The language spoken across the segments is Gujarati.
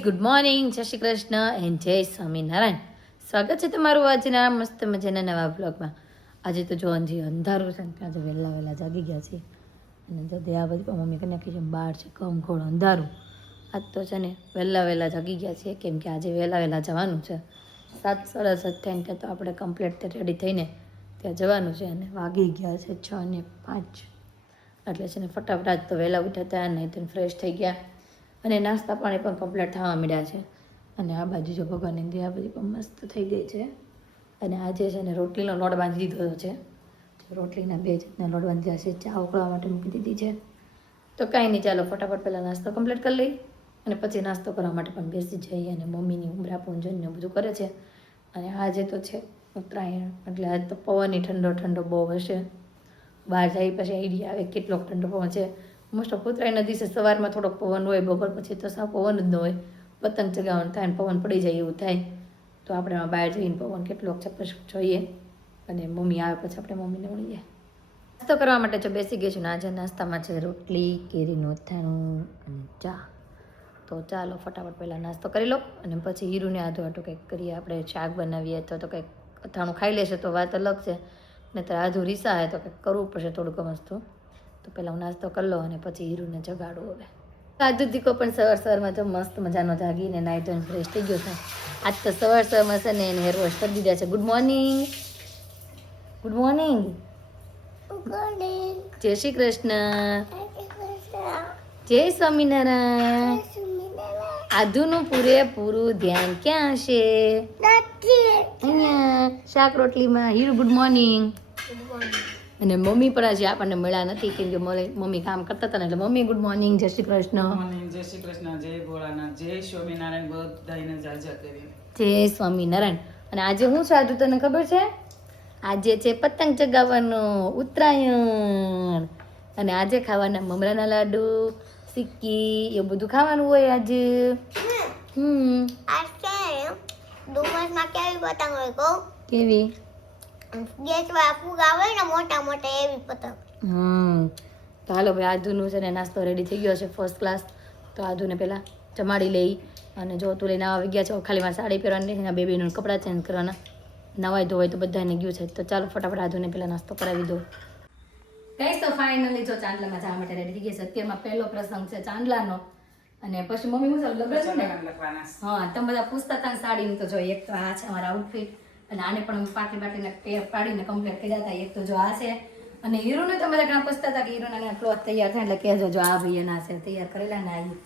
ગુડ મોર્નિંગ, જય શ્રી કૃષ્ણ એન્ડ જય સ્વામિનારાયણ. સ્વાગત છે તમારું આજના મસ્ત મજાના નવા બ્લોગમાં. આજે તો જો હજી અંધારું છે ને આજે વહેલા જાગી ગયા છીએ અને જો આ બધી મમ્મી કરી નાખી છે બહાર છે ઘોળ અંધારું. આજ તો છે ને વહેલા જાગી ગયા છીએ કેમ કે આજે વહેલા જવાનું છે. 7:30 થાય તો આપણે કમ્પ્લીટ રેડી થઈને ત્યાં જવાનું છે અને વાગી ગયા છે 6:05. એટલે છે ને ફટાફટ આજ તો વહેલા ઉઠ્યા હતા નહીં તો ફ્રેશ થઈ ગયા અને નાસ્તા પાણી પણ કમ્પ્લીટ થવા મળ્યા છે. અને આ બાજુ જો ભગવાનની દયા બધી પણ મસ્ત થઈ ગઈ છે. અને આજે છે ને રોટલીનો લોટ બાંધી દીધો છે. રોટલીના 2 જાતના લોટ બાંધ્યા છે. ચા ઉકળવા માટે મૂકી દીધી છે. તો કાંઈ નહીં, ચાલો ફટાફટ પહેલાં નાસ્તો કમ્પ્લીટ કરી લઈ અને પછી નાસ્તો કરવા માટે પણ બેસી જઈએ. અને મમ્મીની ઉમરા પૂંજન ને બધું કરે છે. અને આજે તો છે ઉત્તરાયણ એટલે આજ તો પવનની ઠંડો બહુ હશે. બહાર જાય પછી આઈડિયા આવે કેટલોક ઠંડો પવન છે. મોસ્ટ ઓફ ઉત્તરાયણના દિવસે સવારમાં થોડોક પવન હોય, બપોર પછી તો સાવ પવન જ ન હોય. પતંગ ચગાવવાનું થાય ને પવન પડી જાય એવું થાય. તો આપણે બહાર જઈને પવન કેટલોક છે પછી જોઈએ અને મમ્મી આવે પછી આપણે મમ્મીને મળીએ. નાસ્તો કરવા માટે જો બેસી ગઈ છું ને આજે નાસ્તામાં છે રોટલી, કેરીનું અથાણું અને ચા. તો ચાલો ફટાફટ પહેલાં નાસ્તો કરી લો અને પછી હીરુને આધું કંઈક કરીએ. આપણે શાક બનાવીએ અથવા તો કંઈક અથાણું ખાઈ લેશે તો વાત અલગ છે, ને તો આધું રીસા આવે તો કંઈક કરવું પડશે થોડુંક મસ્તું. તો પહેલાં હું નાસ્તો કરી લો અને પછી હીરુને જગાડું. હવે આધુ દીકો પણ સવારમાં તો મસ્ત મજાનો જાગીને નાહી ધોઈને ફ્રેશ થઈ ગયો છે. આજ તો સવારમાં છે ને એને હેર વોશ કરી દીધા છે. ગુડ મોર્નિંગ, જય શ્રી કૃષ્ણ, જય સ્વામિનારાયણ. આધુનું પૂરેપૂરું ધ્યાન ક્યાં હશે? અહીંયા શાક રોટલીમાં. Hiru good morning. અને મમ્મી પણ આજે આપણને મળ્યા નથી કેમ કે મમ્મી કામ કરતા હતા ને એટલે મમ્મી ગુડ મોર્નિંગ, જય શ્રી કૃષ્ણ. જય શ્રી કૃષ્ણ, જય ભોળાનાથ, જય સ્વામિનારાયણ. બધાને જાજા કરી જય સ્વામિનારાયણ. અને આજે હું સાધુ તને ખબર છે? આજે છે પતંગ ચગાવવાનો ઉત્તરાયણ અને આજે ખાવાના મમરાના લાડુ, સિક્કી એવું બધું ખાવાનું હોય આજે. ડુમસમાં કેવી પતંગ હોય કહું? કેવી? ગેસવાળા ફુગા હોય ને મોટા મોટા એવી પતંગ. તો હાલો ભાઈ, આધુનું છે ને નાસ્તો રેડી થઈ ગયો છે ફર્સ્ટ ક્લાસ. તો આધુને પહેલાં જમાડી લઈ અને જો તું લઈને આવી ગયા છે. ખાલી મારે સાડી પહેરવાની નથી, બેબીનું કપડાં ચેન્જ કરવાના. નવાઈ ધોવાય તો બધાને ગયું છે. તો ચાલો ફટાફટ આધુને પહેલાં નાસ્તો કરાવી દો. કઈ તો ફાઇનલી જો ચાંદલામાં જવા માટે રેડી થઈ ગઈ છે. અત્યારમાં પહેલો પ્રસંગ છે ચાંદલાનો. અને પછી મમ્મી હું લગ્ન છે ને હા તમે બધા પૂછતા હતા સાડીનું તો જો એક તો આ છે અમારા આઉટફિટ અને આને પણ પાટીને પાડીને કમ્પ્લીટ કર્યા હતા. એક તો જો આ છે અને હીરોને તમે બધા ઘણા પૂછતા હતા કે હીરોના ક્લોથ તૈયાર થાય એટલે કહેજો જો આ ભાઈ એના છે તૈયાર કરેલા ને આવી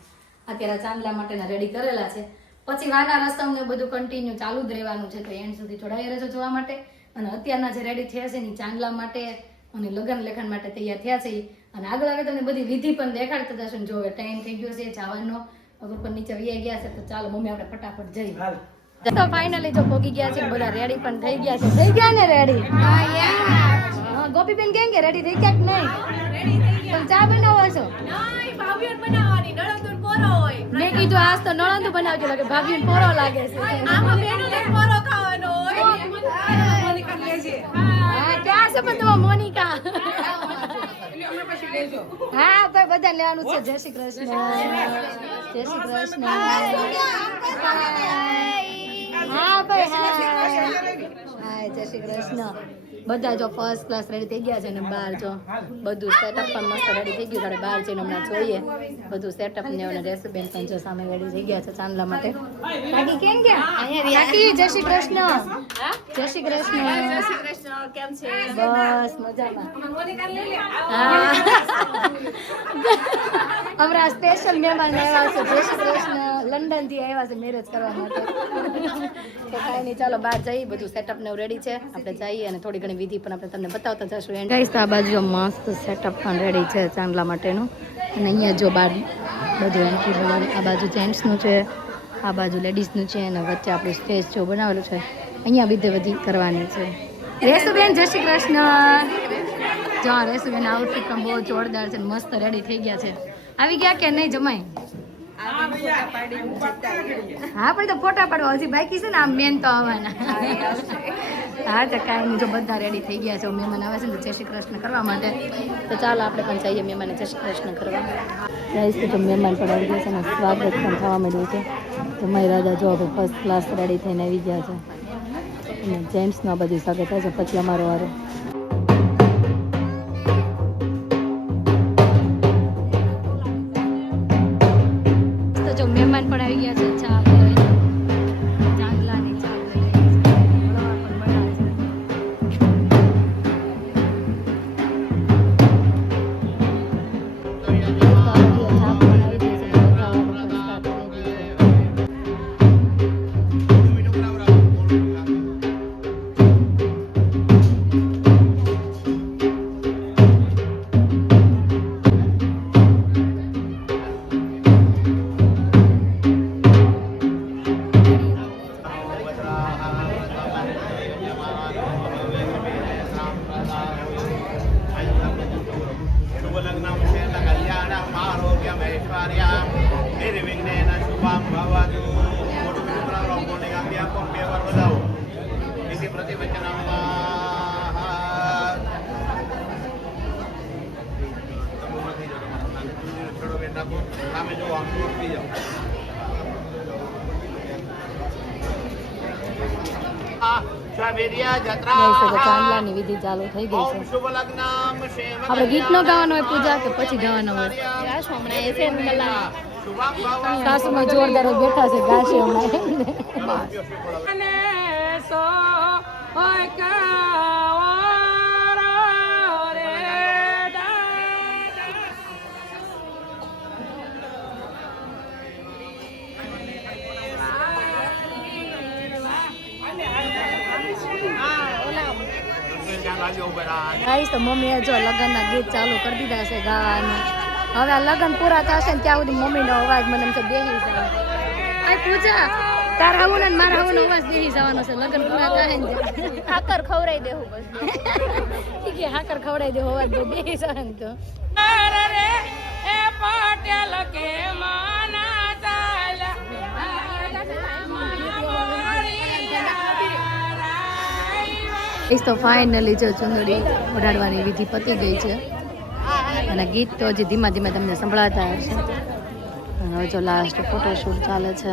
અત્યારે ચાંદલા માટેના રેડી કરેલા છે. પછી વાના રસમ ને બધું કન્ટિન્યુ ચાલુ જ રહેવાનું છે. તો એન્ડ સુધી જોડાઈ રહેજો જોવા માટે. અને અત્યારના જે રેડી થયા છે ને ચાંદલા માટે અને લગ્ન લેખન માટે તૈયાર થયા છે. અને આગળ તમને બધી વિધિ પણ દેખાડતા જશે. જો ટાઈમ થઈ ગયો છે જવાનો, ઉપર નીચે વ્યાઈ ગયા છે. તો ચાલો મમ્મી આપણે ફટાફટ જઈએ. તો ફાઇનલી જો પહોંચી ગયા છે, બધા રેડી પણ થઈ ગયા છે. થઈ ગયા ને રેડી? હા ગોપીબેન કેમ કે રેડી થઈ ગયા કે નહીં? તમે ચા બનાવો છો? મેં કીધું આજ તો નણંદ બનાવજો લાગે, ભાભી પોરો લાગે છે. હા ક્યાં છે પણ તમારા મોનિકા? હા ભાઈ બધા લેવાનું છે. જય શ્રી કૃષ્ણ, જય શ્રી કૃષ્ણ. હા ભાઈ હા જય શ્રી કૃષ્ણ. બધા જો ફર્સ્ટ ક્લાસ રેડી થઈ ગયા છે અને બહાર જો બધું સેટઅપ પણ મસ્ત રેડી થઈ ગયું. આપણે બહાર જઈને હમણાં જોઈએ બધું સેટઅપ ને અને રેસીપી પણ જો સામે રેડી થઈ ગયા છે ચાંદલા માટે. કાકી કેમ ગયા? કાકી જય શ્રી કૃષ્ણ, જય શ્રી કૃષ્ણ. કેમ છે? બસ મજામાં. હા હમણાં સ્પેશિયલ મહેમાન આવ્યા છે. જય શ્રી કૃષ્ણ. લંડન થી આવ્યા છે મેરેજ કરવા માટે. તો કાંઈ નહીં, ચાલો બહાર જઈએ. બધું સેટઅપ ને રેડી છે. આપણે જઈએ અને થોડી ઘણી વિધિ પણ આપણે તમને બતાવતા જશું. ગાઈસ આ બાજુ મસ્ત સેટઅપ પણ રેડી છે ચાંદલા માટેનું. અને અહીંયા જો બાર બધું એન્ટ્રી બનાવેલું. આ બાજુ જેન્ટ્સનું છે, આ બાજુ લેડીઝનું છે અને વચ્ચે આપણું સ્ટેજ જો બનાવેલું છે. અહીંયા વિધિ કરવાની છે. રેસુબેન જય શ્રી કૃષ્ણ. જો રેસુબેન આઉટફિટ પણ બહુ જોરદાર છે, મસ્ત રેડી થઈ ગયા છે. આવી ગયા કે નહીં જમાય? હા પણ તો ફોટા પાડવા હજી બાકી છે ને. આમ મેન તો આવવાના. હા તો કાંઈ નહીં, જો બધા રેડી થઈ ગયા છે. મહેમાન આવે છે ને જય શ્રી કૃષ્ણ કરવા માટે, તો ચાલો આપણે પણ જઈએ મહેમાને જય શ્રી કૃષ્ણ કરવા. ગાઈસ તો મહેમાન પણ આવી ગયા છે અને સ્વાગત પણ થવા માંડ્યું છે. તો મારી રાજા જો હવે ફર્સ્ટ ક્લાસ રેડી થઈને આવી ગયા છે અને જેન્ટ્સનું આ બધું સ્વાગત થાય છે, પછી અમારો વારો. તો જો મહેમાન પણ આવી ગયા છે. ચા ચાંદલાની ચા ચાંદલાની વિધિ ચાલુ થઈ ગઈ છે. આપણે ગીત નો ગાવાનો હોય પૂજા કે પછી ગાવાનો હોય? સાસુમાં જોરદાર બેઠા છે, ગાશે હમણાં. ગાઈસ તો મમ્મીએ જો લગ્નના ગીત ચાલુ કરી દીધા છે ગાવાનું. હવે આ લગ્ન પૂરા થશે ને ત્યાં સુધી મમ્મીનો અવાજ મને એમ છે બેસી જાય. આ પૂજા તારા આવું ને મારા આવું અવાજ બેસી જવાનો છે. લગ્ન પૂરા થાય ને હાકર ખવડાવી દેવું બસ. ઠીક છે, હાકર ખવડાવી દેવું, અવાજ બેસી જાય ને તો. તો ફાઇનલી જો ચુંદડી ઓઢાડવાની વિધિ પતી ગઈ છે અને ગીત તો હજી ધીમા ધીમે તમને સંભળાતા હશે. અને હવે જો લાસ્ટ ફોટોશૂટ ચાલે છે.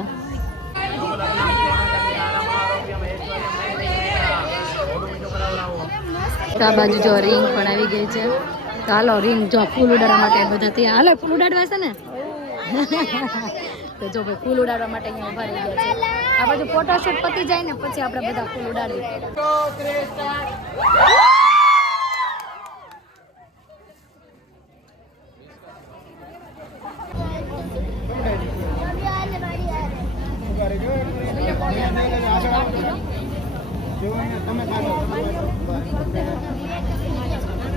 આ બાજુ જો રિંગ પણ આવી ગઈ છે. તો હાલો રિંગ જો ફૂલ ઉડાડવા માટે બધા ત્યાં હાલો ફૂલ ઉડાડવા છે ને. તો જો ભાઈ ફૂલ ઉડાડવા માટે અહીંયા ઉભા રહી ગયા છે. આ બાજુ ફોટોશૂટ પતી જાય ને પછી આપણે બધા ફૂલ ઉડાડીએ.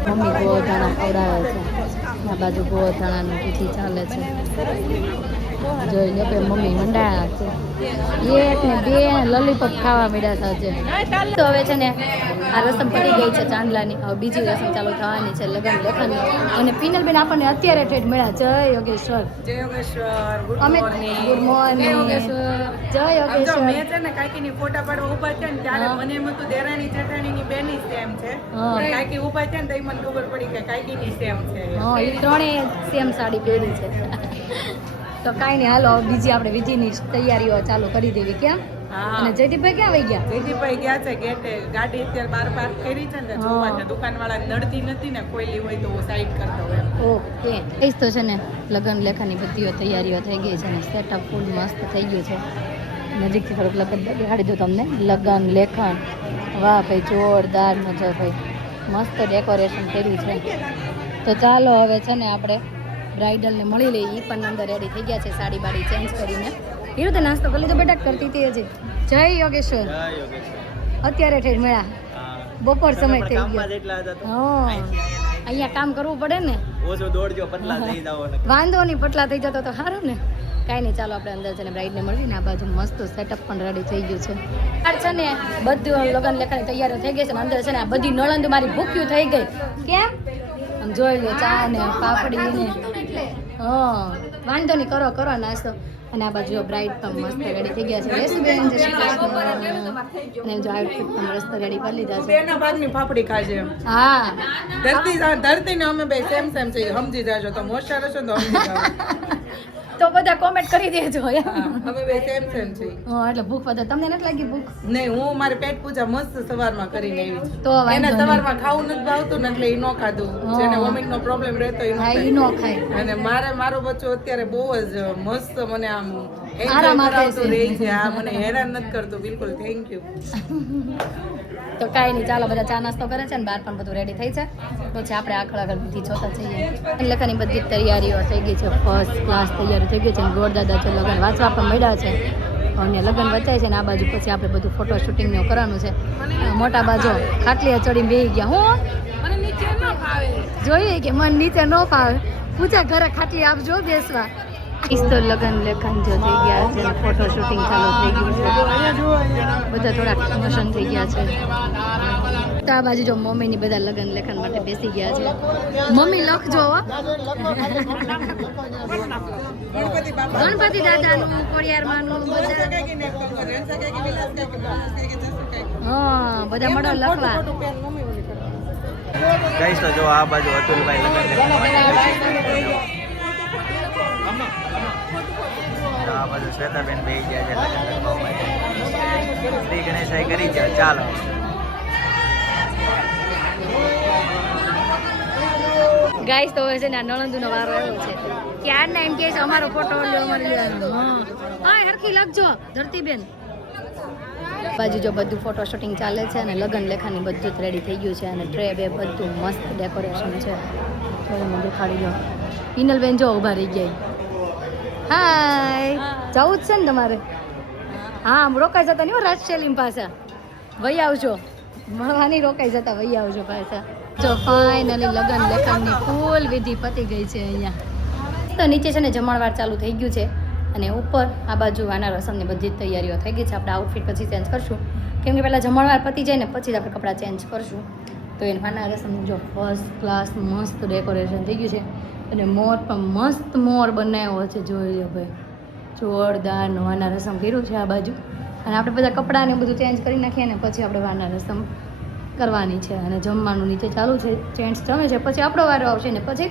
મમ્મી ગોળધાણા ખવડાવે છે. આ બાજુ ગોળધાણાની વિધિ ચાલે છે. જોઈ લે ભાઈ મમ્મી મંડાયા છે. એક ને બે લોલીપોપ ખાવા મળ્યા છે. તો હવે છે ને આ રસમ પતી ગઈ છે ચાંદલાની. હવે બીજી રસમ ચાલુ થવાની છે લગ્ન લેખનની. અને પિનલબેન આપણને અત્યારે ઠેઠ મળ્યા. જય યોગેશ્વર. જય યોગેશ્વર. ગુડ અમે મોર્નિંગ. Good morning. જય યોગેશ્વર. મેં છે ને કાકીની ફોટા પાડવા ઊભા છે ને ત્યારે મને એમ હતું દેરાણી જેઠાણીની બેની સેમ છે. કાકી ઊભા છે ને તો મને ખબર પડી કે કાકીની સેમ છે. હા, એ ત્રણેય સેમ સાડી પહેરી છે. તો કાંઈ નહીં, હાલો બીજી આપણે વિધિની તૈયારીઓ ચાલુ કરી દેવી. કેમ? અને જયદીપભાઈ ક્યાં વહી ગયા? જયદીપભાઈ ગયા છે ગેટે. ગાડી અત્યારે બહાર પાર્ક કરી છે ને જોવા છે. દુકાનવાળા નડતી નથી ને, ખોલી હોય તો સાઈડ કરતો હોય. ઓકે, એ તો છે ને લગ્ન લેખાની બધી તૈયારીઓ થઈ ગઈ છે ને સેટઅપ ફૂલ મસ્ત થઈ ગયું છે. નજીકથી થોડુંક લગ્ન દેખાડી દઉં તમને. લગ્ન લેખન, વાહ ભાઈ જોરદાર મજા ભાઈ, મસ્ત ડેકોરેશન કર્યું છે. તો ચાલો હવે છે ને આપણે બ્રાઇડલને મળી લઈએ. એ પણ અંદર રેડી થઈ ગયા છે સાડી બાડી ચેન્જ કરીને. એવું તો નાસ્તો કરી લીધો બેટા? કરતી હતી હજી. જય યોગેશ્વર. અત્યારે ઠેર મેળા બપોર સમય થઈ ગયો. હા, અહીંયા કામ કરવું પડે ને. વાંધો નહીં, પતલા થઈ જતો તો સારું ને. કાંઈ નહીં, ચાલો આપણે અંદર છે ને બ્રાઇડને મળીને. આ બાજુ મસ્ત સેટઅપ પણ રેડી થઈ ગયું છે. આ છે ને બધું લગ્ન લેખાની તૈયારીઓ થઈ ગઈ છે. અંદર છે ને આ બધી નળંદ મારી ભૂખ્યું થઈ ગઈ. કેમ? આમ જોઈ લો, ચા ને પાપડી ને. હા, વાંધો નહીં, કરો કરો નાસ્તો. અને આ બાજુ બ્રાઇડ પણ મસ્ત રેડી થઈ ગયા છે રેસીબેન જય શ્રી કૃષ્ણ અને જો આઉટફિટ પણ મસ્ત રેડી કરી લીધા છે બેના ભાગની ફાફડી ખાજે હા ધરતી ને અમે બે સેમ સેમ છે સમજી જાજો તો મોસ્ટર હશો તો સમજી જાવ તો બધા કોમેન્ટ કરી દેજો અમે બે સેમ સેમ છે એટલે ભૂખ વધે તમને નથી લાગી ભૂખ નહીં હું મારી પેટ પૂજા મસ્ત સવારમાં કરીને આવી છું તો વાંધો એને નહીં. સવારમાં ખાવું નથી ભાવતું ને એટલે ઈ નો ખાધું જેને વોમિટ નો પ્રોબ્લેમ રહેતો ઈ નો હા ખાય. ઈ નો ખાય અને મારો બચ્ચો અત્યારે બહુ જ મસ્ત મને આમ આરામ આપે કરાવતો છે. રહે છે આ મને હેરાન નથી કરતો બિલકુલ થેન્ક યુ તો કાંઈ નહીં ચાલો બધા ચા નાસ્તો કરે છે ને બહાર પણ બધું રેડી થઈ છે પછી આપણે આખળ આગળ બધી જોતા જઈએ લખવાની બધી જ તૈયારીઓ થઈ ગઈ છે ફર્સ્ટ ક્લાસ તૈયારી થઈ ગઈ છે ગોરદાદા છે લગ્ન વાંચવા પણ મળ્યા છે અને લગ્ન વચાય છે ને આ બાજુ પછી આપણે બધું ફોટો શૂટિંગનું કરવાનું છે મોટા બાજુ ખાટલીએ ચડીને બેસી ગયા હું જોઈએ કે મન નીચે ન ફાવે પૂજા ઘરે ખાટલી આપજો બેસવા તો લગ્ન લેખન જો થઈ ગયા છે ફોટો શૂટિંગ ચાલુ થઈ ગયું છે બધા થોડાક ઇમોશન થઈ ગયા છે તો આ બાજુ જો મમ્મીની બધા લગ્ન લેખન માટે બેસી ગયા છે મમ્મી લખજો હો. ગણપતિ બાપા ગણપતિ દાદાનું કોળિયારમાંનું બધા હા બધા મળો લખવા ગાઈસ તો જો આ બાજુ અતુલભાઈ લગન આ બાજુ શ્વેતાબેન બે ગયા છે લગન કરવા માટે શ્રી ગણેશાઈ કરી ગયા ચાલો ગાઈસ તો હવે છે ને આ નણંદુનો વારો આવ્યો છે ક્યારના એમ કહે છે અમારો ફોટો લ્યો અમારે લેવાનો હા હરખી લખજો ધરતીબેન બાજુ જો બધું ફોટો શૂટિંગ ચાલે છે અને લગ્ન લેખાની બધું જ રેડી થઈ ગયું છે અને ટ્રે બે બધું મસ્ત ડેકોરેશન છે થોડું મને દેખાડી દો પિનલબેન જો ઊભા રહી ગયા હાય જવું જ છે ને તમારે હા રોકાઈ જતા નહીં રાજશૈલીમ પાછા વહી આવજો મળવાની રોકાઈ જતા વહી આવજો પાછા જો ફાઇનલી લગ્ન લેખનની ફૂલ વિધિ પતી ગઈ છે અહીંયા તો નીચે છે ને જમણવાર ચાલુ થઈ ગયું છે અને ઉપર આ બાજુ વાના રસમની બધી જ તૈયારીઓ થઈ ગઈ છે આપણે આઉટફિટ પછી ચેન્જ કરશું કેમ કે પહેલાં જમણવાર પતી જાય ને પછી જ આપણે કપડાં ચેન્જ કરશું તો એને વાના રસમનું જો ફર્સ્ટ ક્લાસ મસ્ત ડેકોરેશન થઈ ગયું છે અને મોર પણ મસ્ત મોર બનાવ્યો છે જોઈ લો ભાઈ જોરદાર વાના રસમ કર્યું છે આ બાજુ અને આપણે બધા કપડાં ને બધું ચેન્જ કરી નાખીએ ને પછી આપણે વાના રસમ કરવાની છે અને જમવાનું નીચે ચાલુ છે જેન્ટ્સ જમે છે પછી આપણો વારો આવશે ને પછી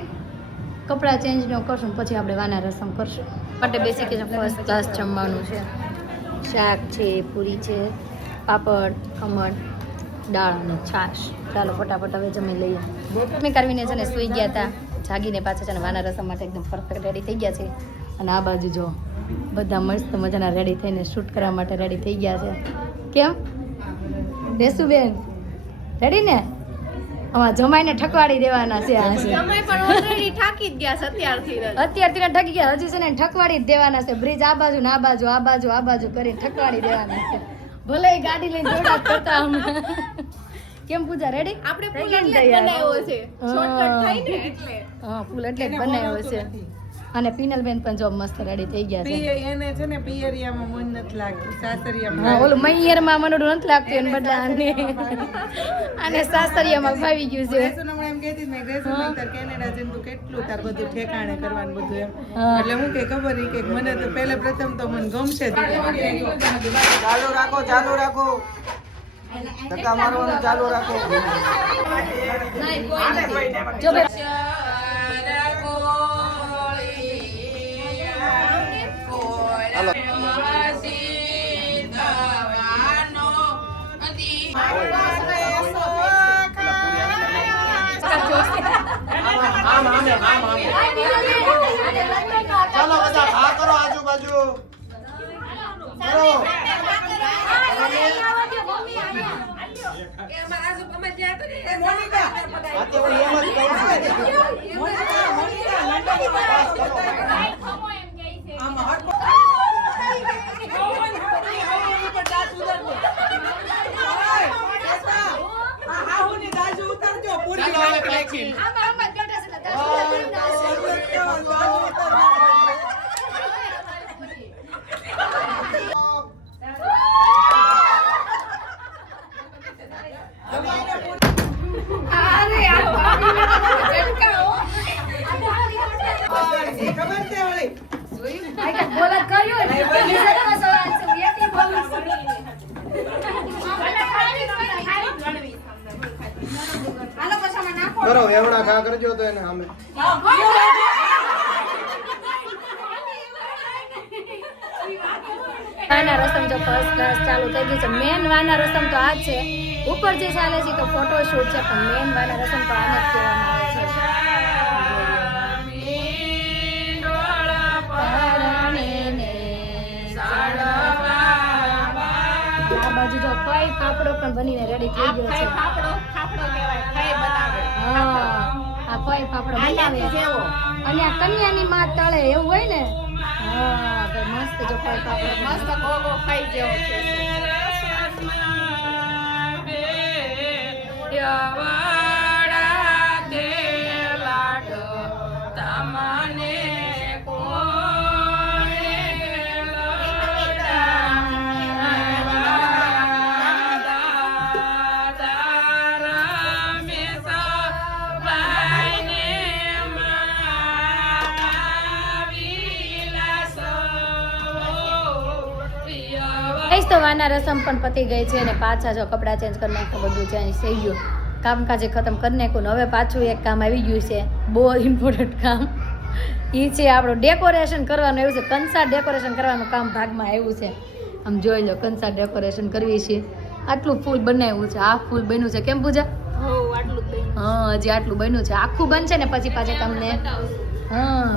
કપડાં ચેન્જ ન કરશું ને પછી આપણે વાના રસમ કરશું માટે બેસિક ફર્સ્ટ ક્લાસ જમવાનું છે શાક છે પૂરી છે પાપડ ખમણ દાળ અને છાશ ચાલો ફટાફટ હવે જમી લઈએ મેં કરવીને છે ને સૂઈ ગયા હતા જાગીને પાછા છે ને વાના રસમ માટે એકદમ પરફેક્ટ રેડી થઈ ગયા છે અને આ બાજુ જો બધા મસ્ત મજાના રેડી થઈને શૂટ કરવા માટે રેડી થઈ ગયા છે કેમ દેસુબેન રેડી ને અમારા જમાઈને ઠકવાડી દેવાના છે આ છે અત્યારથી ઠકી ગયા હજી છે ને ઠકવાડી જ દેવાના છે બ્રિજ આ બાજુ ને આ બાજુ આ બાજુ આ બાજુ કરીને ઠકવાડી દેવાના છે ભલે એ ગાડી લઈને દોડા કરતા હમણાં કેમ પૂજા રેડી આપણે પુલ એટલે બનાવ્યો છે શોર્ટકટ થાય ને એટલે હા પુલ એટલે જ બનાવ્યો છે અને પિનલબેન પણ જો મસ્ત રેડી થઈ ગયા છે એને છે ને પિયરિયામાં મન નથી લાગતું સાસરિયામાં હા ઓલું મૈયરમાં મનોડું નથી લાગતું એને બદલે આને સાસરિયામાં ફાવી ગયું છે ગ્રેસુને હમણાં એમ કહેતી મેં ગ્રેસુ તાર કેનેડા જઈને તું કેટલું તાર બધું ઠેકાણે કરવાનું બધું એમ હા. એટલે હું કે ખબર ઈ કે મને તો પહેલે પ્રથમ તો મને ગમશે જ. ચાલુ રાખો ધક્કા મારવાનું ચાલુ રાખો જો બે ચાલો બધા હા કરો આજુબાજુ કરો આ તો હું એમ જ કહું એવડા ખા કરજો તો એને સામે વાના રસમ જો ફર્સ્ટ ક્લાસ ચાલુ થઈ ગઈ છે. મેન વાના રસમ તો આ જ છે. ઉપર જે ચાલે છે તો ફોટોશૂટ છે, પણ મેન વાના રસમ તો આને જ કહેવામાં આવે છે. આ બાજુ જો ફઈ પાપડો પણ બનીને રેડી થઈ ગયો છે. ફાફડો કહેવાય, ખાઈ બનાવે. હા, આ ફઈ પાપડો બનાવે અને આ કન્યાની માં તળે એવું હોય ને. હા, ભાઈ મસ્ત જો ફઈ પાપડો મસ્ત ગોગો ખાઈ જેવો છે. તો વાના રસમ પણ પતી ગઈ છે અને પાછા જો કપડાં ચેન્જ કરી નાખ્યા, બધું ચેન્જ થઈ ગયું, કામકાજે ખતમ કરી નાખ્યું. હવે પાછું એક કામ આવી ગયું છે, બહુ ઇમ્પોર્ટન્ટ કામ. એ છે આપણું ડેકોરેશન કરવાનું. એવું છે, કંસાર ડેકોરેશન કરવાનું કામ ભાગમાં આવ્યું છે. આમ જોઈ લો, કંસાર ડેકોરેશન કરવી છે. આટલું ફૂલ બનાવ્યું છે, આ ફૂલ બન્યું છે. કેમ પૂજા? હા, હજી આટલું બન્યું છે. આખું બનશે ને પછી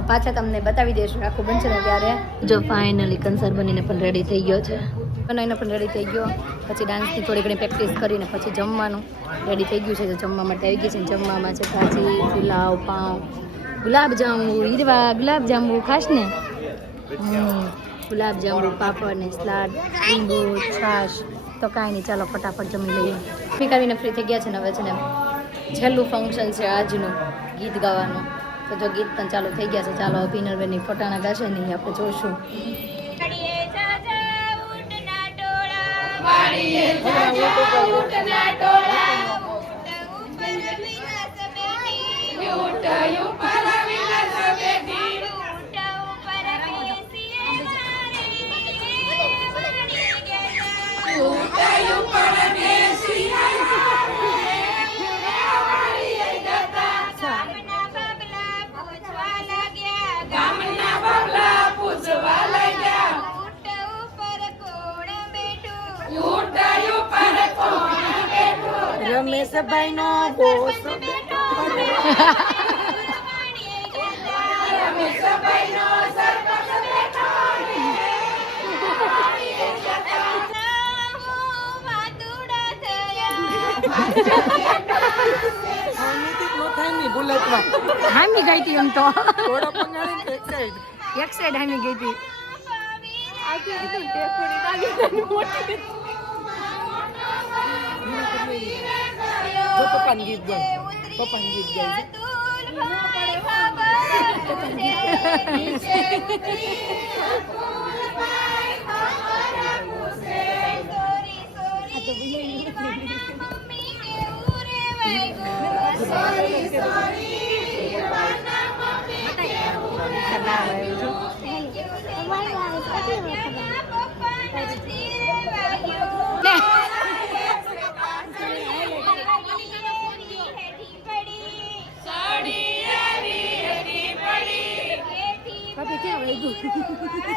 પાછા તમને બતાવી દઈશું. આખું બનશે ને ત્યારે. જો ફાઇનલી કંસાર બનીને પણ રેડી થઈ ગયો છે. બનાવીને પણ રેડી થઈ ગયો. પછી ડાન્સની થોડી ઘણી પ્રેક્ટિસ કરીને પછી જમવાનું રેડી થઈ ગયું છે. તો જમવા માટે આવી ગઈ છે. જમવામાં છે ભાજી, પુલાવ, પાઉં, ગુલાબજાંબુ, હીરવા ગુલાબજાંબુ ખાસ ને. ગુલાબજાંબુ, પાપડ ને સલાડ, લીંબુ, છાશ. તો કાંઈ નહીં, ચાલો ફટાફટ જમી લઈએ. ફીકાવીને ફ્રી થઈ ગયા છે ને. હવે છે ને છેલ્લું ફંક્શન છે આજનું, ગીત ગાવાનું. તો જો ગીત પણ ચાલુ થઈ ગયા છે. ચાલો અભિનવબેનની ફટાણા ગાશે ને એ આપણે જોશું. રમેશભાઈ નો બોસ હામી ગઈ હતી એમ તો એક સાઈડ હામી ગઈ હતી. પપ્પાનું ગીત ગાય, પપ્પાનું ગીત ગાય.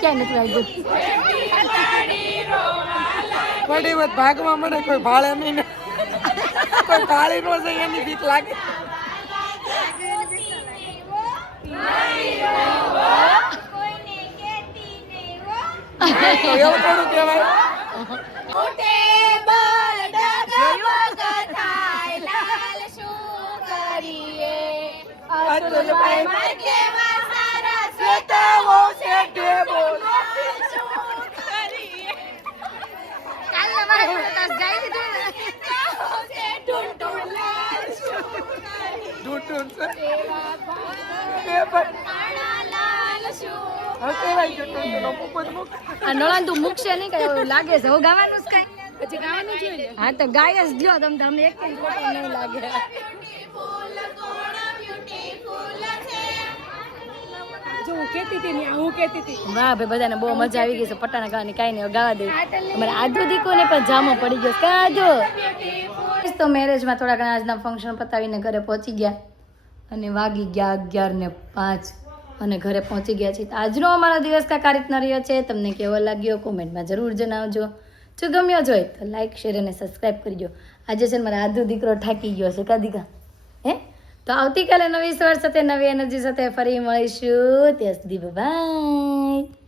ક્યાં નથી વાગ્યું? પડી વાત ભાગવા મળે, કોઈ ભાળે નહીં ને કોઈ ભાળી નો જાય એની બીક લાગે. એવું થોડું કહેવાય. નળન તું મૂકશે નહીં કઈ એવું લાગે છે. હું ગાવાનું જ કઈ પછી ગાવાનું છે. હા તો ગાય જ દો તમને એક પણ ખોટો નહીં લાગે. વાહ ભાઈ, બધાને બહુ મજા આવી ગઈ છે પટાણા ગાવાની. કાંઈ નહીં, ગાવા દે. અમારે આધુ દીકોને પણ જામો પડી ગયો. કાજો તો મેરેજમાં થોડા ઘણા આજના ફંક્શન પતાવીને ઘરે પહોંચી ગયા. અને વાગી ગયા 11:05 અને ઘરે પહોંચી ગયા છીએ. તો આજનો અમારો દિવસ કાંઈક આ રીતના રહ્યો છે. તમને કેવો લાગ્યો કોમેન્ટમાં જરૂર જણાવજો. જો ગમ્યો જોઈએ તો લાઈક શેર અને સબસ્ક્રાઈબ કરજો. આજે છે ને મારા આધો દીકરો થાકી ગયો છે કાદીકા હે. તો આવતીકાલે નવી સવાર સાથે નવી એનર્જી સાથે ફરી મળીશું. ત્યાં સુધી બાય.